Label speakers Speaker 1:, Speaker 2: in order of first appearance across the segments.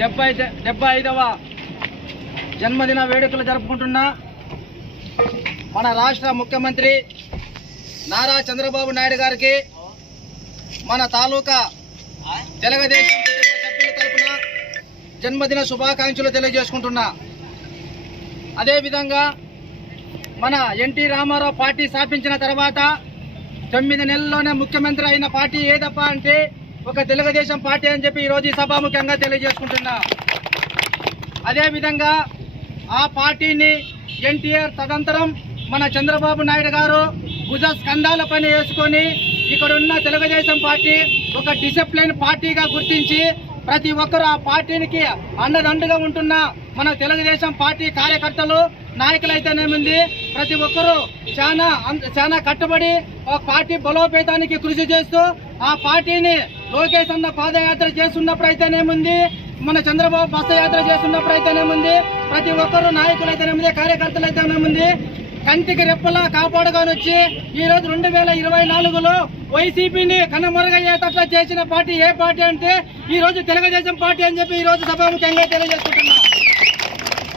Speaker 1: డెబ్బై డెబ్బై ఐదవ జన్మదిన వేడుకలు జరుపుకుంటున్న మన రాష్ట్ర ముఖ్యమంత్రి నారా చంద్రబాబు నాయుడు గారికి మన తాలూకా తెలుగుదేశం కుటుంబ సభ్యుల తరపున జన్మదిన శుభాకాంక్షలు తెలియజేసుకుంటున్నా. అదేవిధంగా మన ఎన్టీ రామారావు పార్టీ స్థాపించిన తర్వాత తొమ్మిది నెలల్లోనే ముఖ్యమంత్రి అయిన పార్టీ ఏదప్ప అంటే ఒక తెలుగుదేశం పార్టీ అని చెప్పి ఈరోజు ఈ సభాముఖంగా తెలియజేసుకుంటున్నా. అదేవిధంగా ఆ పార్టీని ఎన్టీఆర్ తదంతరం మన చంద్రబాబు నాయుడు గారు భుజ స్కంధాల పని వేసుకొని ఇక్కడ ఉన్న తెలుగుదేశం పార్టీ ఒక డిసిప్లిన్ పార్టీగా గుర్తించి ప్రతి ఒక్కరు ఆ పార్టీనికి అండదండగా ఉంటున్న. మన తెలుగుదేశం పార్టీ కార్యకర్తలు నాయకులైతేనేముంది? ప్రతి ఒక్కరూ చాలా అంద- చాలా కట్టుబడి ఒక పార్టీ బలోపేతానికి కృషి చేస్తూ ఆ పార్టీని లోకేష్ అన్న పాదయాత్ర చేస్తున్నప్పుడు అయితేనేముంది మన చంద్రబాబు బస్సు యాత్ర చేస్తున్నప్పుడు అయితేనేముంది ప్రతి ఒక్కరు నాయకులు అయితేనేముంది కార్యకర్తలు అయితేనేముంది కంటికి రెప్పలా కాపాడుకొని వచ్చి ఈ రోజు రెండు వేల ఇరవై నాలుగులో వైసీపీని కనుమరుగయ్యేటట్లా చేసిన పార్టీ ఏ పార్టీ అంటే ఈ రోజు తెలుగుదేశం పార్టీ అని చెప్పి ఈ రోజు సభాముఖంగా తెలియజేసుకుంటున్నా.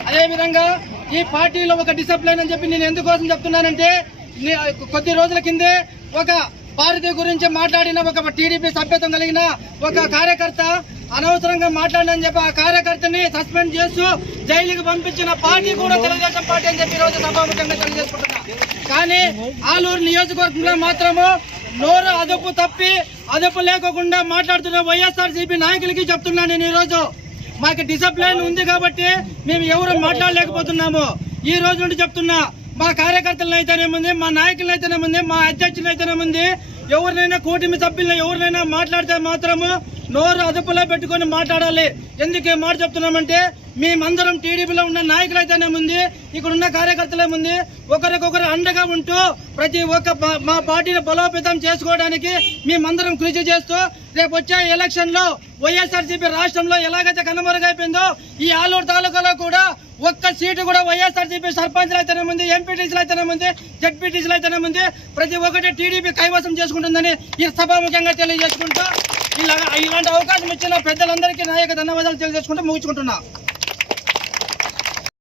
Speaker 1: అదేవిధంగా ఈ పార్టీలో ఒక డిసిప్లైన్ అని చెప్పి నేను ఎందుకోసం చెప్తున్నానంటే కొద్ది రోజుల కిందే ఒక భారతి గురించి మాట్లాడిన ఒక టీడీపీ సభ్యత్వం కలిగిన ఒక కార్యకర్త అనవసరంగా మాట్లాడని చెప్పి ఆ కార్యకర్తని సస్పెండ్ చేస్తూ జైలుకి పంపించిన పార్టీ కూడా తెలుగుదేశం పార్టీ అని చెప్పి ఈ రోజు సభాముఖంగా తెలియజేసుకుంటున్నా. కానీ ఆలూరు నియోజకవర్గంలో మాత్రము నోరు అదుపు తప్పి అదుపు లేకోకుండా మాట్లాడుతున్న వైఎస్ఆర్ సిపి నాయకులకి చెప్తున్నాను నేను ఈరోజు. మాకు డిసిప్లిన్ ఉంది కాబట్టి మేము ఎవరు మాట్లాడలేకపోతున్నాము. ఈ రోజు నుండి చెప్తున్నా మా కార్యకర్తలను అయితేనేముంది మా నాయకులను అయితేనేముంది మా అధ్యక్షులు అయితేనేముంది ఎవరినైనా కూటమి సభ్యులను ఎవరినైనా మాట్లాడితే మాత్రము నోరు అదుపులో పెట్టుకొని మాట్లాడాలి. ఎందుకు మాట చెప్తున్నామంటే మేమందరం టీడీపీలో ఉన్న నాయకులు అయితేనేముంది ఇక్కడ ఉన్న కార్యకర్తలేముంది ఒకరికొకరు అండగా ఉంటూ ప్రతి ఒక్క మా పార్టీని బలోపేతం చేసుకోవడానికి మేమందరం కృషి చేస్తూ రేపు వచ్చే ఎలక్షన్లో వైఎస్ఆర్సీపీ రాష్ట్రంలో ఎలాగైతే కనుమరుగైపోయిందో ఈ ఆలూరు తాలూకాలో కూడా ఒక్క సీటు కూడా వైఎస్ఆర్సీపీ సర్పంచ్లు అయితేనే ఉంది ఎంపీటీసీలు అయితేనే ఉంది జడ్పీటీసీలు అయితేనే ఉంది ప్రతి ఒక్కటి టీడీపీ కైవసం చేసుకుంటుందని ఈ సభాముఖ్యంగా తెలియజేసుకుంటూ ఇలాంటి అవకాశం ఇచ్చిన పెద్దలందరికీ నాయక ధన్యవాదాలు తెలియజేసుకుంటూ ముగించుకుంటున్నా.